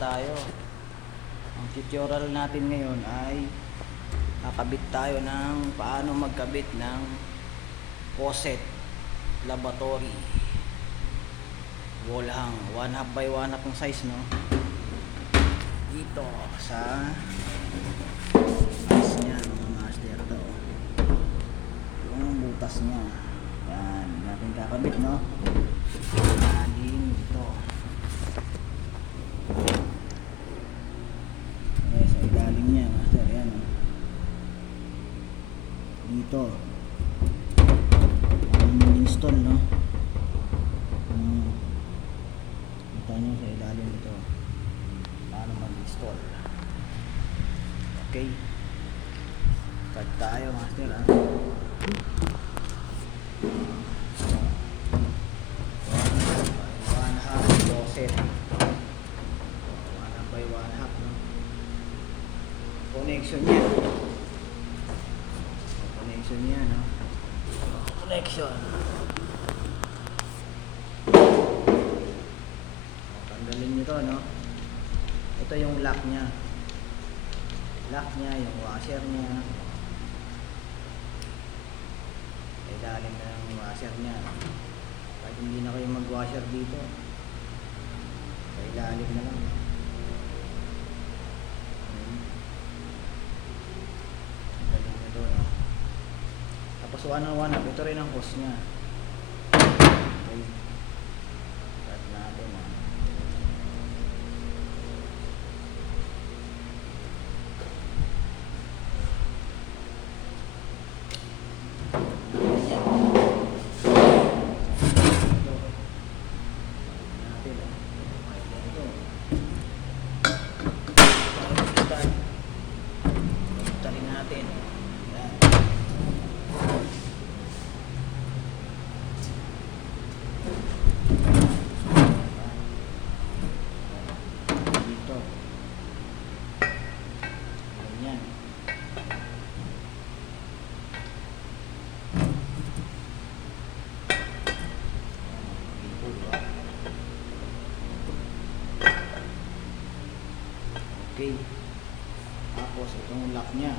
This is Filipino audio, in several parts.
tayo. Ang tutorial natin ngayon ay kakabit tayo ng paano magkabit ng faucet lavatory wall hang 1/2 by 1/2 ng size, no? Dito sa size niya, mga master, to yung butas niya. Yan, natin kakabit, no? Aling ito. Okay, sa ilalim niya, master, yan, no? Dito install, no? Kita nyo sa ilalim ito paano mag-install. Okay, start tayo, master, ha? 1/2 faucet, 1/2 by 1/2, no? Connection niya, no? Connection. Tanggalin nyo to, no? Ito yung lock nya, yung washer nya. Ilalim na yung washer nya. Kahit hindi na kayo mag-washer dito, sa ilalim na lang. Tanggalin nyo to, no? Tapos 1/1/2, ito rin ang hose nya. Okay, start natin, ha? Okay, tapos itong lock nya,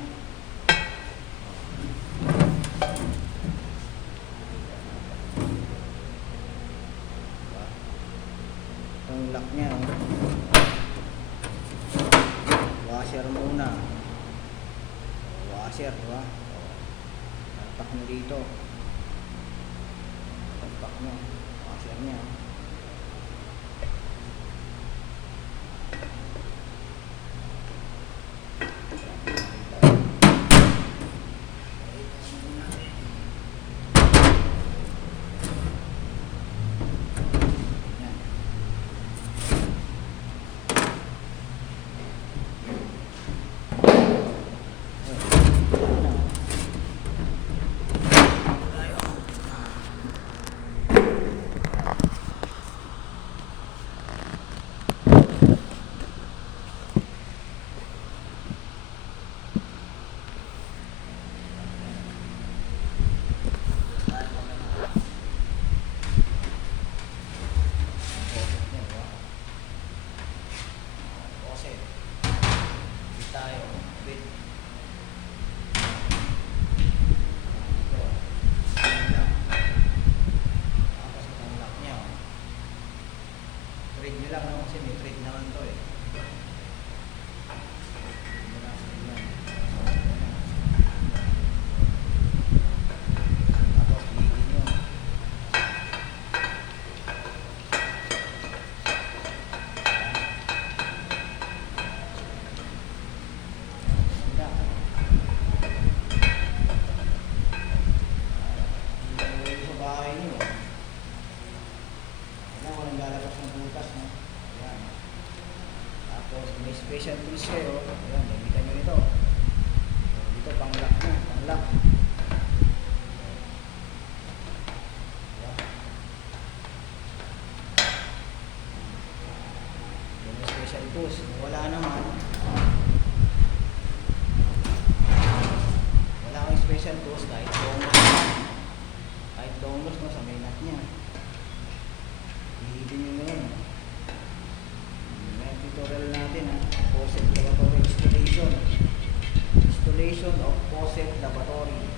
washer muna, washer, diba? Tapak nyo dito, tapak nyo washer nya. Trade nyo lang, no? Kasi may trade naman to, eh. Tapos higin nyo. Hindi sa bahay nyo. Walang lalabas ng butas, no? Ayan. Tapos may special tools kayo. Ayan, nakikita nyo nito. Dito pang lock na, pang lock. Ayan. Yan yung special tools. Kung wala naman, wala kang special tools, kahit dongos, no, sa may nut nya. Hihigin nyo na yun. May tutorial na Installation of faucet lavatory.